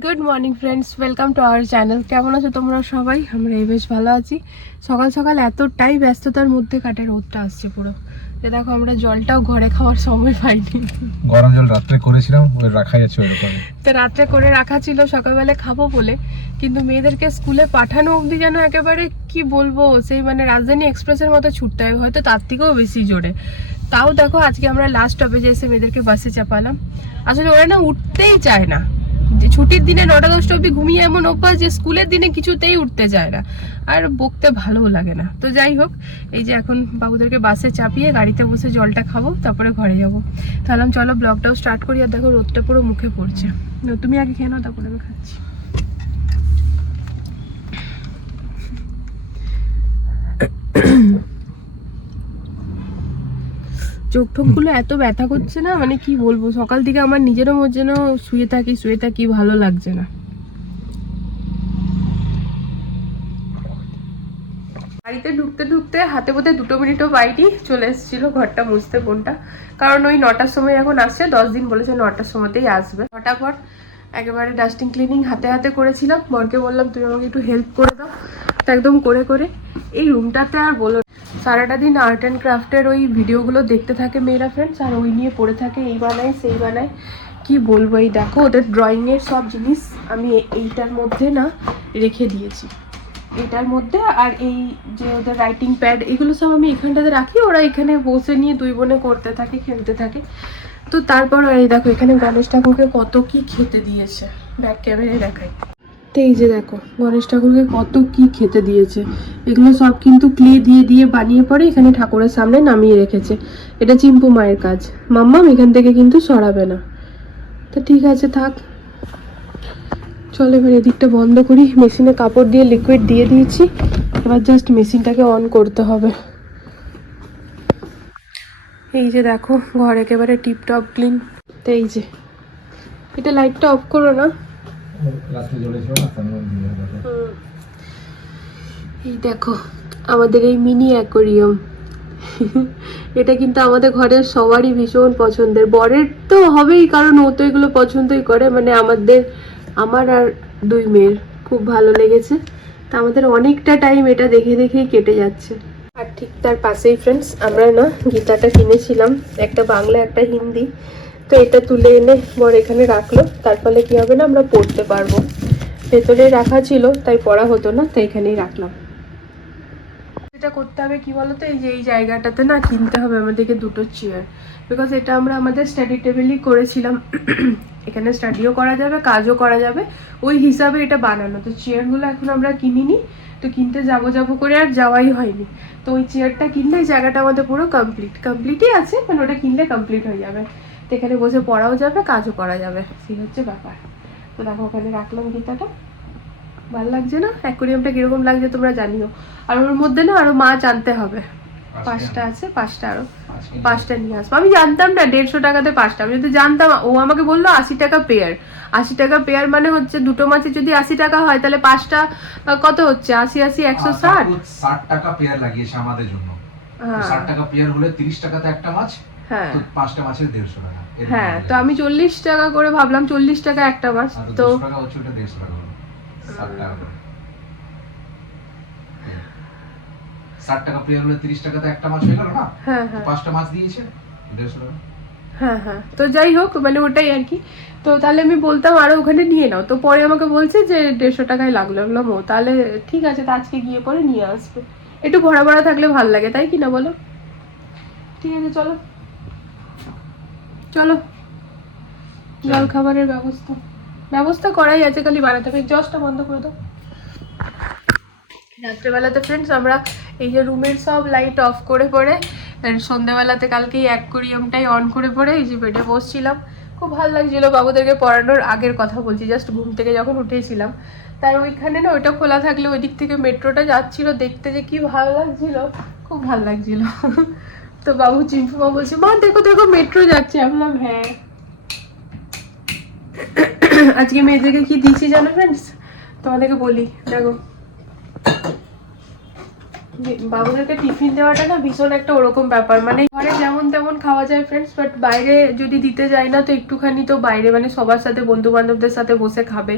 Good morning friends, welcome to our channel. কেমন আছো তোমরা সবাই? আমরা এই বেশ ভালো আছি। সকাল সকাল এতটাই ব্যস্ততার মধ্যে কাটে, রোদটা আসছে পুরো। দেখো আমরা জলটাও ঘরে খাওয়ার সময় পাইনি। গরম জল রাত্রে করেছিলাম, ওই রাখাই আছে ওরকম। তো রাত্রে করে রাখা ছিল সকালবেলা খাবো বলে, কিন্তু মেয়েদেরকে স্কুলে পাঠানো অবধি যেন একেবারে কি বলবো, সেই মানে রাজধানী এক্সপ্রেসের মতো ছুটতে হবে, হয়তো তার থেকেও বেশি জোরে। তাও দেখো আজকে আমরা লাস্ট স্টপেজে এসে মেয়েদেরকে বাসে চাপালাম। আসলে ওরা না উঠতেই চায় না। যে ছুটির দিনে 9টা-10টা অবধি ঘুমিয়ে এমন অভ্যাস যে স্কুলের দিনে কিছুতেই উঠতে চায় না, আর বকতে ভালোও লাগে না। তো যাই হোক, এই যে এখন বাবুদেরকে বাসে চাপিয়ে গাড়িতে বসে জলটা খাবো, তারপরে ঘরে যাবো। তাহলে চলো ব্লগটাও স্টার্ট করি। আর দেখো রোদটা পুরো মুখে পড়ছে। তুমি আগে খেয়ে নাও, তারপরে আমি খাচ্ছি। চোখ ঠোকগুলো এত ব্যথা করছে না, মানে কি বলবো, সকাল থেকে আমার নিজেরও মনে যেন শুয়ে থাকি ভালো লাগছে না। বাড়িতে ঢুকতে ঢুকতে হাতে বোধহয় 2 মিনিটও পাইনি, চলে এসেছিল ঘরটা মুছতে বোনটা। কারণ ওই 9টার সময় এখন আসছে, 10 দিন বলেছে 9টার সময়তেই আসবে। 9টার পর একেবারে ডাস্টিং ক্লিনিং হাতে হাতে করেছিলাম। বরকে বললাম তুমি আমাকে একটু হেল্প করে দাও, তো একদম করে করে এই রুমটাতে আর বলো, সারাটা দিন আর্ট অ্যান্ড ক্রাফটের ওই ভিডিওগুলো দেখতে থাকে মেয়েরা ফ্রেন্ডস, আর ওই নিয়ে পড়ে থাকে, এই বানায় সেই বানায়। কি বলবো, এই দেখো ওদের ড্রয়িংয়ের সব জিনিস আমি এইটার মধ্যে না রেখে দিয়েছি, এটার মধ্যে। আর এই যে ওদের রাইটিং প্যাড, এগুলো সব আমি এখানটাতে রাখি, ওরা এখানে বসে নিয়ে দুই বোনে করতে থাকে, খেলতে থাকে। তো তারপর এই দেখো এখানে গণেশ ঠাকুরকে কত কি খেতে দিয়েছে, ব্যাক ক্যামেরায় দেখাই। তো এই যে দেখো গণেশ ঠাকুরকে কত কি খেতে দিয়েছে, এগুলো সব কিন্তু ক্লে দিয়ে দিয়ে বানিয়ে পরে এখানে ঠাকুরের সামনে নামিয়ে রেখেছে। এটা চিম্পু মায়ের কাজ, মাম্মাম এখান থেকে কিন্তু সরাবে না। তো ঠিক আছে থাক, চলো এবার এদিকটা বন্ধ করি। মেশিনে কাপড় দিয়ে লিকুইড দিয়ে দিয়েছি, এবার জাস্ট মেশিনটাকে অন করতে হবে। এই যে দেখো ঘর একেবারে টিপটপ ক্লিন। তো এই যে এটা লাইটটা অফ করো না। এই দেখো আমাদের এই মিনি অ্যাকোরিয়াম, এটা কিন্তু আমাদের ঘরের সবারই ভীষণ পছন্দের। বরের তো হবেই, কারণ ও তো এগুলো পছন্দই করে, মানে আমার আর 2 মেয়ের খুব ভালো লেগেছে। তা আমাদের অনেকটা টাইম এটা দেখে দেখেই কেটে যাচ্ছে। আর ঠিক তার পাশেই ফ্রেন্ডস আমরা না গীতাটা কিনেছিলাম, একটা বাংলা একটা হিন্দি। তো এটা তুলে এনে বর এখানে রাখলো, তার ফলে কি হবে না আমরা পড়তে পারবো। ভেতরে রাখা ছিল তাই পড়া হতো না, তাই এখানেই রাখলাম। এটা করতে হবে কি বলতো, এই যে এই জায়গাটাতে না কিনতে হবে আমাদেরকে 2টো চেয়ার, বিকজ এটা আমরা আমাদের স্টাডি টেবিলই করেছিলাম। এখানে স্টাডিও করা যাবে, কাজও করা যাবে, ওই হিসাবে এটা বানানো। তো চেয়ারগুলো এখন আমরা কিনিনি, তো কিনতে যাবো করে আর যাওয়াই হয়নি। তো ওই চেয়ারটা কিনলে এই জায়গাটা আমাদের পুরো কমপ্লিটই আছে, মানে ওটা কিনলে কমপ্লিট হয়ে যাবে। তো এখানে বসে পড়াও যাবে, কাজও করা যাবে, সেই হচ্ছে ব্যাপার। তো দেখো ওখানে রাখলাম গীতাটা। ভালো লাগছে না? অ্যাকোয়ারিয়ামটা কিরকম লাগছে তোমরা জানিও। আর ওর মধ্যে না আরো মাছ আনতে হবে, 5টা আছে, 5টা আরো 5টা নিয়ে আসবো। আমি জানতাম না 150 টাকাতে 5টা, আমি যদি জানতাম, ও আমাকে বললো 80 টাকা পেয়ার। 80 টাকা পেয়ার মানে হচ্ছে 2টো মাছে যদি 80 টাকা হয়, তাহলে 5টা কত হচ্ছে? 80 80 160 60 টাকা পেয়ার লাগিয়েছে আমাদের জন্য। 60 টাকা পেয়ার হলে 30 টাকাতে একটা মাছ, হ্যাঁ, তো 5টা মাছের 150 টাকা। হ্যাঁ, তো আমি 40 টাকা করে ভাবলাম, 40 টাকা একটা মাছ, তো 200 টাকা হচ্ছে, ওটা 150 টাকা হলো, 60 টাকা করে। 60 টাকা পেয়ার হলে 30 টাকাতে একটা মাছ হয়ে গেল না? হ্যাঁ হ্যাঁ, 5টা মাছ দিয়েছে 150 টাকা। হ্যাঁ হ্যাঁ, তো যাই হোক মানে ওটাই আর কি। তো তাহলে আমি বলতাম আরো ওখানে নিয়ে নাও, তো পরে আমাকে বলছে যে 150 টাকায় লাগলো। বললাম ও তাহলে ঠিক আছে, তো আজকে গিয়ে পরে নিয়ে আসবে। একটু ভরা ভরা থাকলে ভাল লাগে, তাই কি না বলো? ঠিক আছে চলো চলো, জল খাবারের ব্যবস্থা করাই আছে, খালি বানাতে হবে। জজটা বন্ধ করে দাও। রাত্রেবেলাতে ফ্রেন্ডস আমরা এই যে রুমের সব লাইট অফ করে পরে, সন্ধ্যেবেলাতে কালকে এই অ্যাকোয়ারিয়ামটাই অন করে পরে এই যে বেডে বসছিলাম। খুব ভালো লাগছিল, বাবুদেরকে পড়ানোর আগের কথা বলছি, জাস্ট ঘুম থেকে যখন উঠেছিলাম। তার ওইখানে না ওইটা খোলা থাকলে ওই দিক থেকে মেট্রোটা যাচ্ছিল, দেখতে যে কি ভালো লাগছিল, খুব ভালো লাগছিল। তো বাবু চিম্পুমা বলছে মা দেখো দেখো মেট্রো যাচ্ছে। আমি বললাম হ্যাঁ। আজকে মেয়েদেরকে কি দিচ্ছি জানো ফ্রেন্ডস, তোমাদেরকে বলি, দেখো বাবুদেরকে টিফিন দেওয়াটা না ভীষণ একটা ওরকম ব্যাপার, মানে ঘরে যেমন তেমন খাওয়া যায় ফ্রেন্ডস, বাট বাইরে যদি দিতে যাই না তো একটুখানি তো বাইরে মানে সবার সাথে বন্ধু বান্ধবদের সাথে বসে খাবে,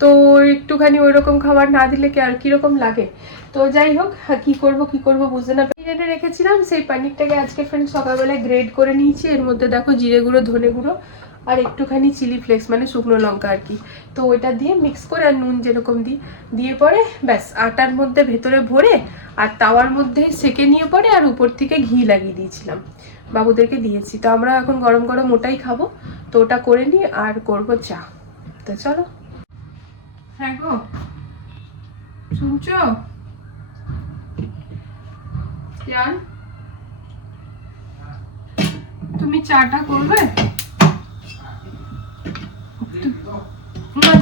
তো একটুখানি ওইরকম খাবার না দিলে কি আর কিরকম লাগে। তো যাই হোক, কি করব বুঝতে না পেরে এনে রেখেছিলাম। সেই পানিরটাকে আজকে ফ্রেন্ডস সকালবেলায় গ্রেড করে নিয়েছি। এর মধ্যে দেখো জিরে গুঁড়ো, ধনে গুঁড়ো আর একটুখানি চিলি ফ্লেক্স মানে শুকনো লঙ্কা আর কি, তো ওইটা দিয়ে মিক্স করে আর নুন যেরকম দিয়ে পরে ব্যাস আটার মধ্যে ভেতরে ভরে আর তাওয়ার মধ্যে সেকে নিয়ে পরে আর উপর থেকে ঘি লাগিয়ে দিয়েছিলাম, বাবুদেরকে দিয়েছি। তো আমরা এখন গরম গরম ওটাই খাবো, তো ওটা করে নিই আর করব চা। তো চলো। হ্যাঁ গো শুনছো জান, তুমি চাটা করবে?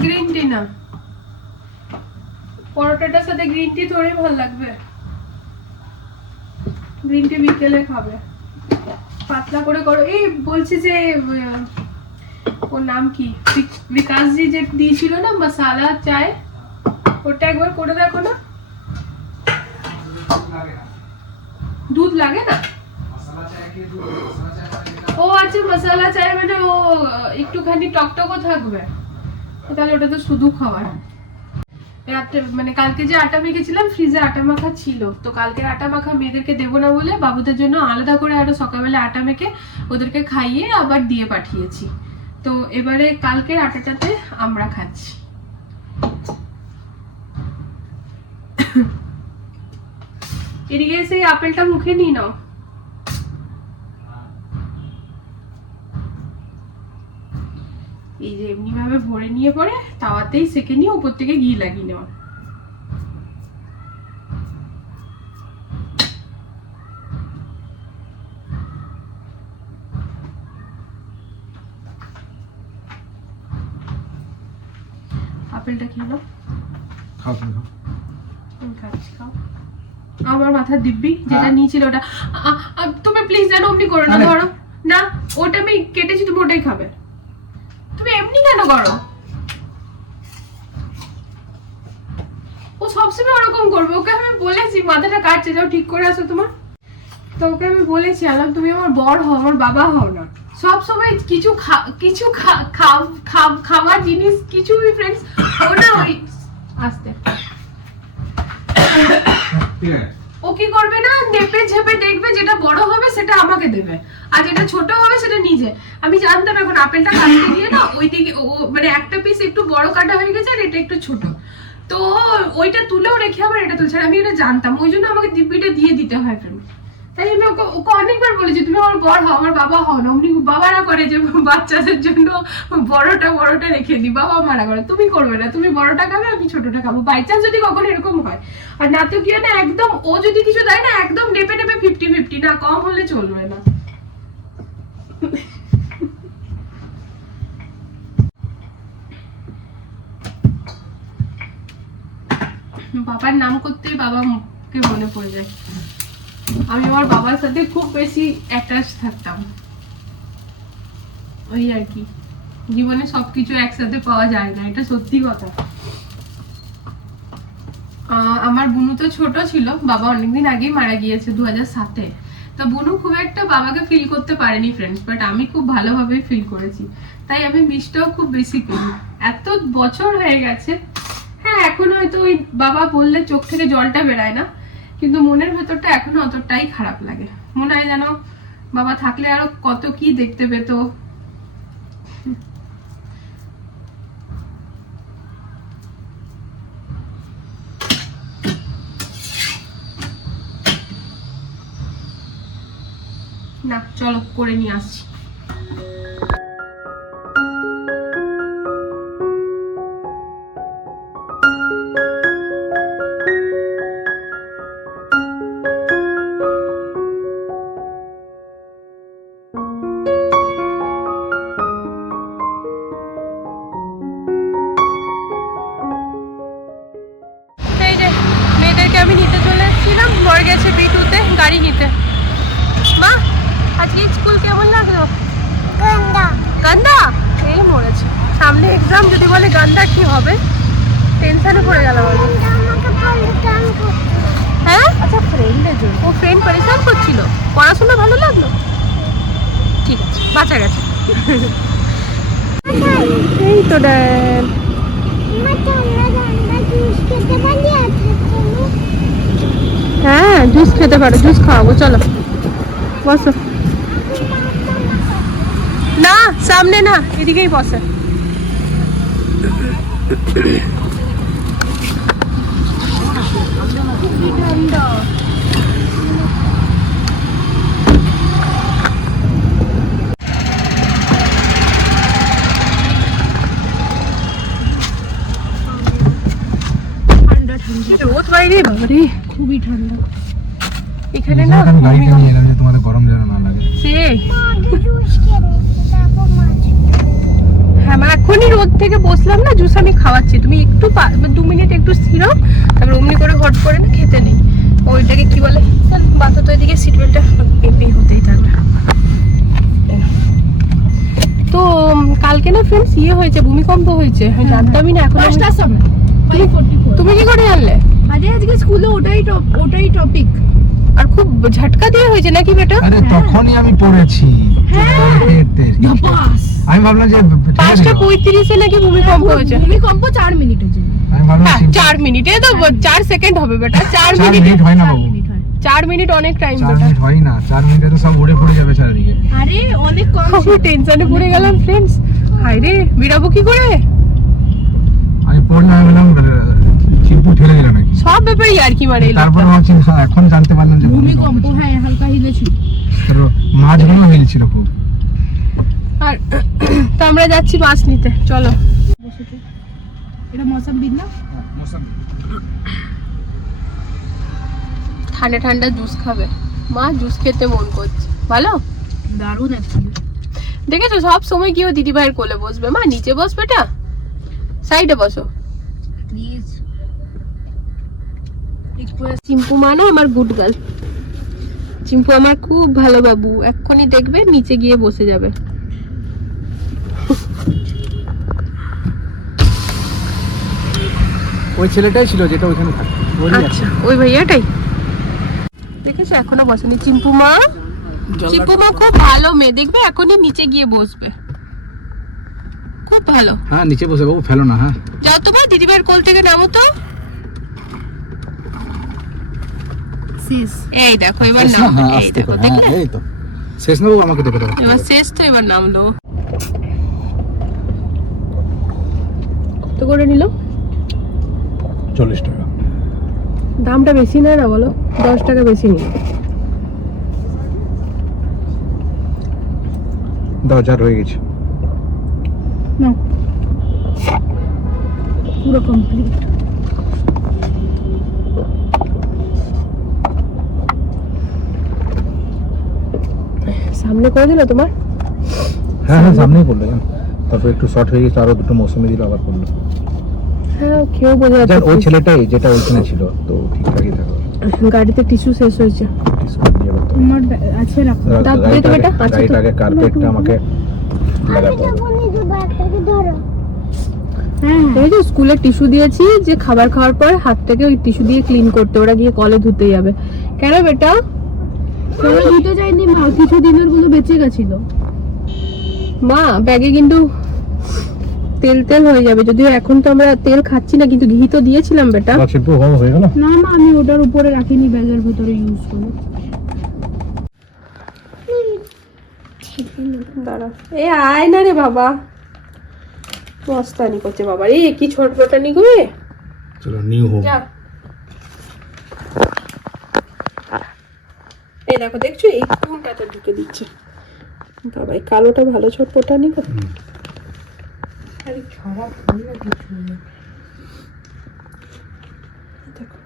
গ্রিন টি না, পরোটাটার সাথে গ্রিন টি থোড়ি ভালো লাগবে। গ্রিন টি বিকেলে খাবে, পাতলা করে করো। এই বলছি যে ওর নাম কি, বিকাশ জি যে দিয়েছিল না মশালা চায়, ওটা একবার করে দেখো না। দুধ লাগে না? ও আচ্ছা, মশালা চায় মানে ও একটুখানি টকটকও থাকবে, তাহলে ওটা তো শুধু খাবার। রাত্রে মানে কালকে যে আটা মেখেছিলাম ফ্রিজে আটা মাখা ছিল, তো কালকে আটা মাখা মেয়েদেরকে দেবো না বলে বাবুদের জন্য আলাদা করে আরো সকালবেলা আটা মেখে ওদেরকে খাইয়ে আবার দিয়ে পাঠিয়েছি। তো এবারে কালকের আটাটাতে আমরা খাচ্ছি। এদিকে সেই আপেলটা মুখে নিয়ে নাও। এই যে এমনি ভাবে ভরে নিয়ে পরে তাওয়াতেই সেকে নিয়ে উপর থেকে ঘি লাগিয়ে নেওয়া। আপেলটা খেয়ে নাও। খাও তুমি খাও। খাচ্ছি, খাও। আমার মাথার দিব্যি যেটা নিয়েছিল ওটা তুমি প্লিজ জানো অমনি করো না, ধরো না, ওটা আমি কেটেছি, তুমি ওটাই খাবে। তুমি এমনি কেন করো? ও সবসময় ওরকম করবে, ওকে আমি বলেছি মাথাটা কাটছে, যাও ঠিক করে আসো তোমার। তো ওকে আমি বলেছি আলাম তুমি আমার বর হও, আমার বাবা হও না। সব সময় কিছু খাবার জিনিস কিছুই ফ্রেন্ডস ওটা ওই আস্তে ও কি করবে না, নেপে ঝেপে দেখবে যেটা বড় হবে সেটা আমাকে দেবে আর যেটা ছোট হবে সেটা নিজে। আমি জানতাম এখন আপেলটা কাটতে গিয়ে না ওইদিকে মানে একটা পিস একটু বড় কাটা হয়ে গেছে আর এটা একটু ছোট, তো ওইটা তুলেও রেখে আবার এটা তুলছে, আমি এটা জানতাম, ওই জন্য আমাকে দিব্যিটা দিয়ে দিতে হয় ফ্রেন্ড। তাই আমি ওকে অনেকবার বলেছি তুমি আমার বর হও, আমার বাবা হও না। অমনি বাবারা করে যে বাচ্চাদের জন্য বড়টা রেখে দিই, বাবা মারা করে, তুমি করবে না, তুমি বড়টা খাবে আমি ছোটটা খাবো, বাই চান্স যদি কখনো এরকম হয়। আর না তো গিয়ে না একদম ও যদি কিছু দেয় না একদম নেপে 50-50, না কম হলে চলবে না। বাবার নাম করতেই বাবাকে মনে পড়ে যায়। আমি আমার বাবার সাথে খুব বেশি অ্যাটাচ থাকতাম, ওই আর কি। জীবনে সবকিছু একসাথে পাওয়া যায় না, এটা সত্যি কথা। আমার বুনু তো ছোট ছিল, বাবা অনেকদিন আগেই মারা গিয়েছে 2007-এ। তো বুনু খুব একটা বাবাকে ফিল করতে পারেনি ফ্রেন্ডস, বাট আমি খুব ভালোভাবে ফিল করেছি, তাই আমি মিসটাও খুব বেশি করি। এত বছর হয়ে গেছে, হ্যাঁ এখন হয়তো ওই বাবা বললে চোখ থেকে জলটা বেরায় না, কিন্তু মনের ভেতরটা এখনো অতটাই খারাপ লাগে। মনে হয় যেন বাবা থাকলে আরো কত কি দেখতে পেতো। না চলো করে নিয়ে আসছি। আমি নিতে চলে এসেছিলাম, মরে গেছে B2-তে গাড়ি নিতে। মা আজকে স্কুল কেমন লাগলো? গান্দা এই মরেছে, সামনে এক্সাম, যদি বলে গান্দা কি হবে, টেনশনে পড়ে গেলাম। হ্যাঁ আচ্ছা ফ্রেন্ডের জন্য। ও ফ্রেন্ড পরেশান করছিল, পড়াশোনা ভালো লাগলো, ঠিক আছে বাঁচা গেছে। এই তো ড্যাড, হ্যাঁ জুস খেতে পারো, জুস খাওয়াবো, চলো বসো। না সামনে না, এদিকেই বসে। রোদ বাইরে, বাবারে খুবই ঠান্ডা এখানে না। গাড়িটা নিয়ে এলাম যে তোমাদের গরম যেন না লাগে। সে হ্যাঁ মানে এখনই রোদ থেকে বসলাম না, জুস আমি খাওয়াচ্ছি, তুমি একটু 2 মিনিট একটু স্থির হও, তারপর অমনি করে হট করে না খেতে নেই। ওইটাকে কি বলে বাতা, তো এদিকে সিট বেল্টটা এমনি হতেই থাকবে। তো কালকে না ফ্রেন্ডস ইয়ে হয়েছে, ভূমিকম্প হয়েছে, জানতামই না। এখন তুমি কি করে জানলে? আরে আজকে স্কুলে ওটাই টপিক, আর খুব ঝটকা দিয়ে হয়েছে নাকি বেটা? আরে তখনই আমি পড়েছি, আমি ভাবলাম যে 5:35 নাকি ভূমিকম্প হয়েছে। ভূমিকম্প 4 মিনিটের জন্য, আমি ভাবলাম 4 মিনিটে তো 4 সেকেন্ড হবে বেটা, 4 মিনিট হয় না বাবু, 4 মিনিট অনেক টাইম 4 বেটা। মিনিট হয় না, 4 মিনিটে তো সব উড়ে পড়ে যাবে চারিদিকে। আরে অনেক কম, আমি টেনশনে পড়ে গেলাম ফ্রেন্ডস। হায় রে, বিড়াবো কি করে? আমি পড়লাম, বললাম চিপু ঠেলে দিল নাকি, সব ব্যাপারে আর কি মারে। তারপর ভাবছি এখন জানতে পারলাম যে ভূমিকম্প, হ্যাঁ হালকা হিলেছিল, মাছগুলো হিলছিল খুব। আর তো আমরা যাচ্ছি মাছ নিতে, চলো। এটা মৌসুমী না, ঠান্ডা ঠান্ডা জুস খাবে মা, জুস খেতে মন করছে, ভালো দারুণ অ্যাকচুয়ালি। দেখেছো সব সময় কি ও দিদি ভাইয়ের কোলে বসবে, মা নিচে বস বেটা, সাইডে বসো প্লিজ। চিম্পু মা না আমার গুড গার্ল, চিম্পু আমার খুব ভালো বাবু, এক্ষুনি দেখবে নিচে গিয়ে বসে যাবে। ওই ছেলেটাই ছিল যেটা ওখানে থাকে, আচ্ছা ওই ভাইয়াটাই। দেখেছো এখনো বসেনি চিম্পু মা। চিম্পু মা খুব ভালো মেয়ে, দেখবে এখনই নিচে গিয়ে বসবে, খুব ভালো। হ্যাঁ নিচে বসে, বাবু ফেলো না। হ্যাঁ যাও তোমার দিদিভাইয়ের কোল থেকে নামো তো। এই দেখো এবার নাম, এই দেখো দেখলে, এই তো শেষ না বাবু, আমাকে দেখে দাও এবার শেষ তো, এবার নামলো। কত করে নিল? 40 টাকা। দামটা বেশি না না বলো, 10 টাকা বেশি নিল। 10,000 হয়ে গেছে না পুরো কমপ্লিট। সামনে করে দিল তোমার? হ্যাঁ হ্যাঁ সামনেই করলো, তারপর একটু শর্ট হয়ে গেছে, আরো দুটো মৌসুমি দিল, আবার করলো। হ্যাঁ কেউ বোঝা যাচ্ছে। ওই ছেলেটাই যেটা ওইখানে ছিল, তো ঠিকঠাকই থাকো। গাড়িতে টিস্যু শেষ হয়েছে, আমার আছে রাখো, দাও দে তো বেটা। আচ্ছা তো আগে কার্পেটটা আমাকে লাগাতে হবে। হ্যাঁ এই যে স্কুলে টিস্যু দিয়েছি, যে খাবার খাওয়ার পর হাতটাকে ওই টিস্যু দিয়ে ক্লিন করতে, ওরা গিয়ে কলে ধুতে যাবে। কেন বেটা? ধুতে যায়নি মা, কিছু দিনের গুলো বেঁচে গেছিল মা ব্যাগে, কিন্তু তেল তেল হয়ে যাবে। যদিও এখন তো আমরা তেল খাচ্ছি না, কিন্তু ঘি তো দিয়েছিলাম বেটা। শিল্পু হয়ে গেল না মা, আমি ওটার উপরে রাখিনি, ব্যাগের ভিতরে ইউজ করি। দাঁড়া, এ আয় না রে বাবা, মস্তানি করছে বাবা। এই কি ছোটপটানি গো, চলো নিউ হোম। যা এই দেখো, দেখছো এই কোনটাতে ঢুকে দিচ্ছে বাবা, এই কালোটা ভালো ছোটপটানি গো। আরে খারাপ হয় না কিছু, দেখো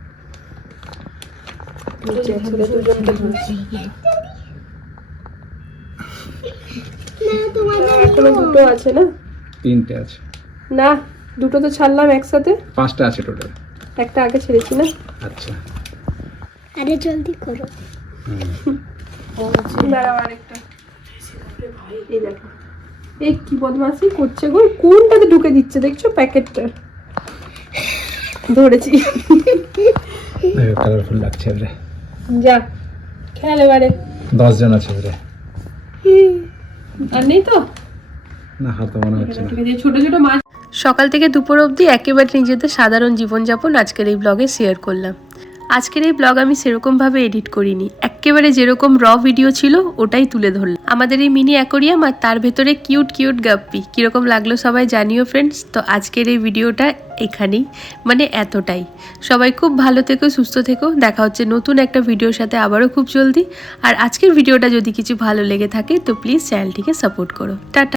নিচে ছেড়ে দুজনকে ধরছি। এখনো দুটো আছে না? 3টে আছে না, দুটো তো ছাড়লাম একসাথে, 5টা আছে টোটাল, একটা আগে ছেড়েছি না। আচ্ছা আরে জলদি করো। দাঁড়াও আরেকটা। এই দেখো, এই কি বদমাশি করছে গো, কোনটাতে ঢুকে দিচ্ছে দেখছো প্যাকেটটা। ধরেছি কালারফুল লাগছে রে। যা খেল এবারে। 10 জন আছে রে। আর নেই তো না, হাতে মনে হচ্ছে না। ঠিক আছে, ছোট ছোট মাছ। সকাল থেকে দুপুর অবধি একেবারে নিজেদের সাধারণ জীবনযাপন আজকের এই ব্লগে শেয়ার করলাম। আজকের এই ব্লগ আমি সেরকমভাবে এডিট করিনি, একেবারে যেরকম র ভিডিও ছিল ওটাই তুলে ধরলাম। আমাদের এই মিনি অ্যাকোরিয়াম আর তার ভেতরে কিউট কিউট গাপ্পি কীরকম লাগলো সবাই জানিও ফ্রেন্ডস। তো আজকের এই ভিডিওটা এখানেই, মানে এতটাই। সবাই খুব ভালো থেকো, সুস্থ থেকো। দেখা হচ্ছে নতুন একটা ভিডিওর সাথে আবারও খুব জলদি। আর আজকের ভিডিওটা যদি কিছু ভালো লেগে থাকে তো প্লিজ চ্যানেলটিকে সাপোর্ট করো। টাটা।